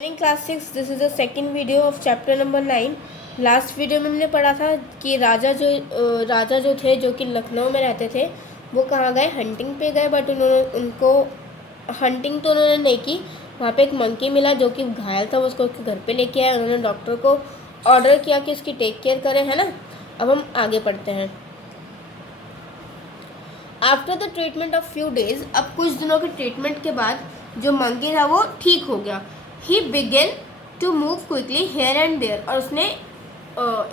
Morning class 6 this is the second video of chapter number 9। Last video में हमने पढ़ा था कि राजा जो थे, जो कि लखनऊ में रहते थे, वो कहाँ गए, हंटिंग पे गए। बट उनको हंटिंग तो उन्होंने नहीं की। वहाँ पे एक मंकी मिला जो कि घायल था, उसको घर पे लेके आए। उन्होंने डॉक्टर को ऑर्डर किया कि उसकी टेक केयर करें, है ना। अब हम आगे पढ़ते हैं। After the treatment of few days, अब कुछ दिनों के ट्रीटमेंट के बाद जो मंकी था वो ठीक हो गया। He began to move quickly here and there, और उसने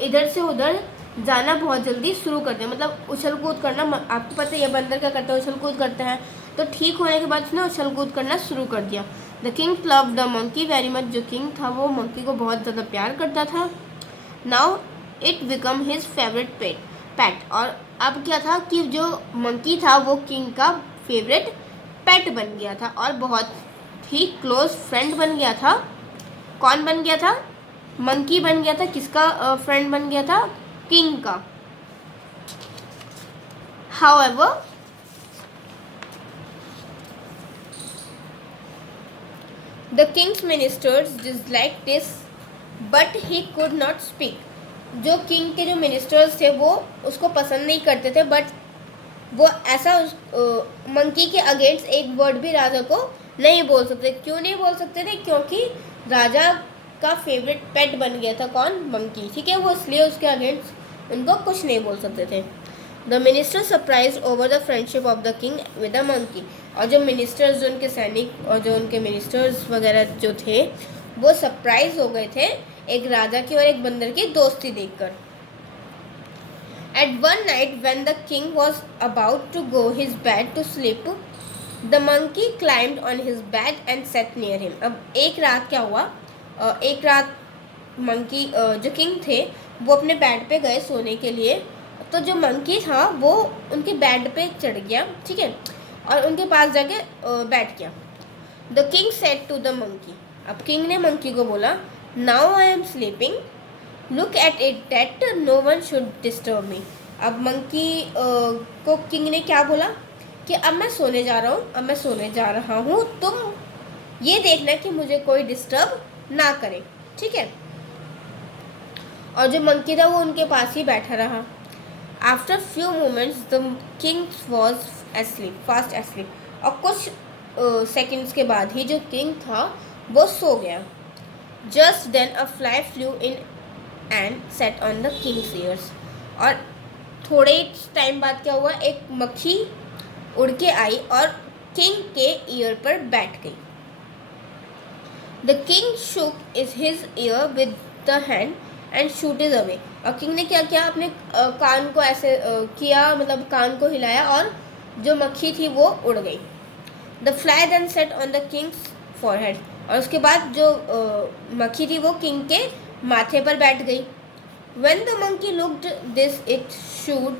इधर से उधर जाना बहुत जल्दी शुरू कर दिया, मतलब उछल कूद करना। आपको पता है ये बंदर क्या करता है, उछल कूद करते हैं। तो ठीक होने के बाद उसने उछल कूद करना शुरू कर दिया। The king love the monkey very much, जो किंग था वो मंकी को बहुत ज़्यादा प्यार करता था। Now it become his favourite pet, और अब क्या था कि जो मंकी था वो किंग का फेवरेट पेट बन गया था और बहुत ही क्लोज फ्रेंड बन गया था। कौन बन गया था? मंकी बन गया था। किसका फ्रेंड बन गया था? किंग का। However, the king's ministers disliked this, but he could not speak. जो किंग के जो मिनिस्टर्स थे वो उसको पसंद नहीं करते थे, बट वो ऐसा मंकी के अगेंस्ट एक वर्ड भी राजा को नहीं बोल सकते। क्यों नहीं बोल सकते थे? क्योंकि राजा का फेवरेट पेट बन गया था। कौन? मंकी। ठीक है, वो इसलिए उसके अगेंस्ट उनको कुछ नहीं बोल सकते थे। The minister surprise over the friendship of the king with the monkey, और जो मिनिस्टर्स, जो उनके सैनिक और जो उनके मिनिस्टर्स वगैरह जो थे, वो सरप्राइज हो गए थे एक राजा की और एक बंदर की दोस्ती देखकर। At one night when the king was about to go his bed to sleep, the monkey climbed on his bed and sat near him. अब एक रात क्या हुआ, एक रात मंकी जो किंग थे वो अपने बेड पे गए सोने के लिए। तो जो मंकी था वो उनके बेड पे चढ़ गया, ठीक है, और उनके पास जाके बैठ गया। The king said to the monkey, अब किंग ने मंकी को बोला, now I am sleeping, look at it that no one should disturb me. अब मंकी को किंग ने क्या बोला कि अब मैं सोने जा रहा हूँ, तुम ये देखना कि मुझे कोई डिस्टर्ब ना करे, ठीक है। और जो मंकी था वो उनके पास ही बैठा रहा। After few moments the king was asleep, fast asleep, और कुछ सेकेंड्स के बाद ही जो किंग था वो सो गया। Just then a fly flew in and sat on the king's ears, और थोड़े टाइम बाद क्या हुआ, एक मक्खी उड़ के आई और किंग के ईयर पर बैठ गई। The king shook is his ear with the hand and shooed is away, और किंग ने क्या किया, अपने कान को ऐसे किया, मतलब कान को हिलाया, और जो मक्खी थी वो उड़ गई। The fly then sat on the king's forehead, और उसके बाद जो मक्खी थी वो किंग के माथे पर बैठ गई। When the monkey looked this, it shooed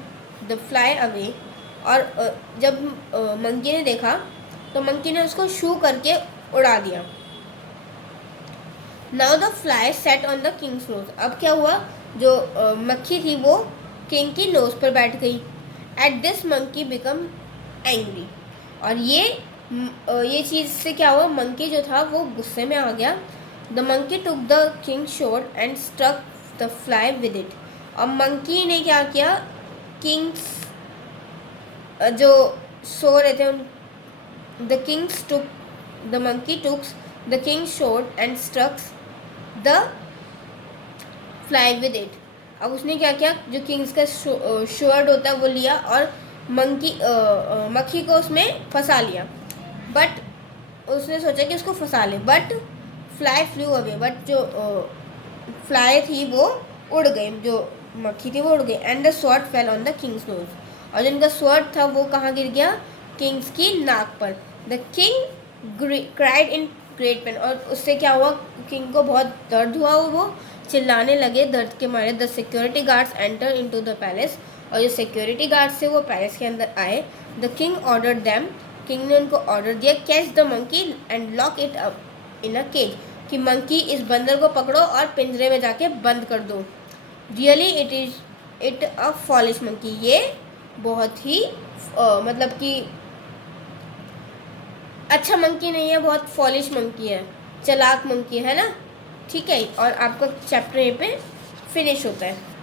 the fly away, और जब मंकी ने देखा तो मंकी ने उसको शू करके उड़ा दिया। Now the fly sat on the king's nose, अब क्या हुआ, जो मक्खी थी वो किंग की नोज पर बैठ गई। At this monkey become angry, और ये चीज़ से क्या हुआ, मंकी जो था वो गुस्से में आ गया। The monkey took the king sword and struck the fly with it, और मंकी ने क्या किया, किंग्स जो सो रहे थे the kings took the monkey tooks the king sword and strucks the fly with it. अब उसने क्या किया, जो किंग्स का शोर्ड होता है वो लिया और मक्खी को उसमें फंसा लिया। बट उसने सोचा कि उसको फंसा ले, but fly flu away, but जो फ्लाई थी वो उड़ गई, जो मक्खी थी वो उड़ गई। And the sword fell on the king's nose, और जिनका स्वॉर्ड था वो कहाँ गिर गया, किंग्स की नाक पर। The king cried in great pen, और उससे क्या हुआ, किंग को बहुत दर्द हुआ, वो चिल्लाने लगे दर्द के मारे। The security guards enter into the palace, और जो सिक्योरिटी गार्ड्स थे वो पैलेस के अंदर आए। The king ordered them, king ने उनको ऑर्डर दिया, catch the monkey and lock it up in a cage, कि मंकी इस बंदर को पकड़ो और पिंजरे में जाके बंद कर दो। रियली इट अ फॉलिश मंकी, ये बहुत ही मतलब कि अच्छा मंकी नहीं है, बहुत फॉलिश मंकी है। चालाक मंकी है ना। ठीक है, और आपका चैप्टर यहीं पे फिनिश होता है।